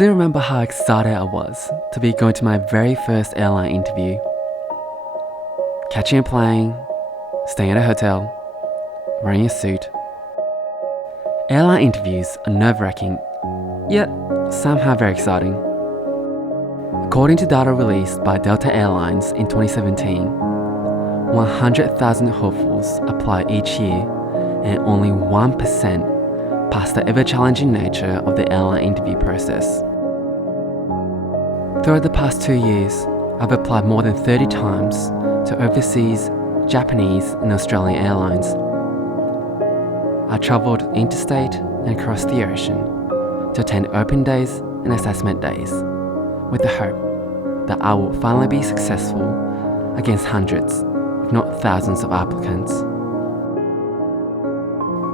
still remember how excited I was to be going to my very first airline interview. Catching a plane, staying at a hotel, wearing a suit. Airline interviews are nerve-wracking, yet somehow very exciting. According to data released by Delta Airlines in 2017, 100,000 hopefuls apply each year and only 1% pass the ever-challenging nature of the airline interview process. Throughout the past 2 years, I've applied more than 30 times to overseas, Japanese and Australian airlines. I travelled interstate and across the ocean to attend open days and assessment days with the hope that I will finally be successful against hundreds, if not thousands of applicants.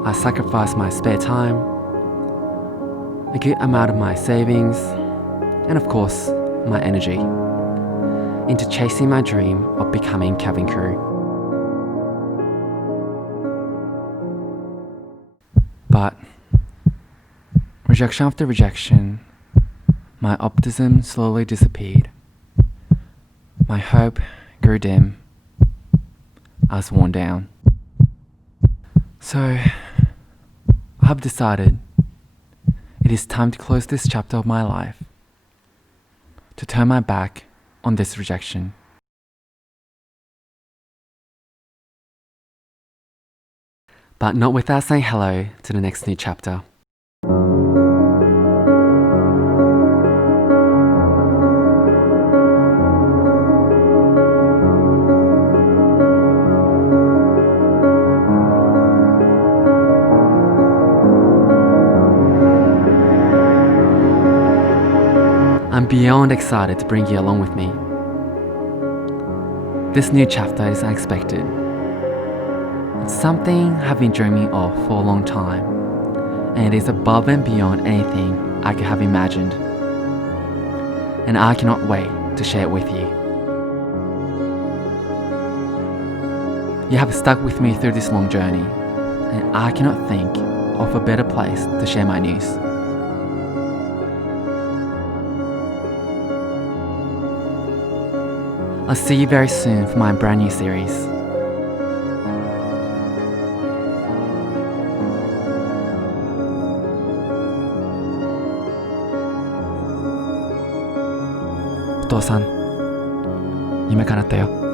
I sacrificed my spare time, a good amount of my savings, and of course, my energy into chasing my dream of becoming cabin crew. But rejection after rejection, my optimism slowly disappeared. My hope grew dim. I was worn down. So I have decided it is time to close this chapter of my life, to turn my back on this rejection. But not without saying hello to the next new chapter. I'm beyond excited to bring you along with me. This new chapter is unexpected. It's something I've been dreaming of for a long time, and it is above and beyond anything I could have imagined. And I cannot wait to share it with you. You have stuck with me through this long journey, and I cannot think of a better place to share my news. I'll see you very soon for my brand new series. O父さん、夢叶ったよ。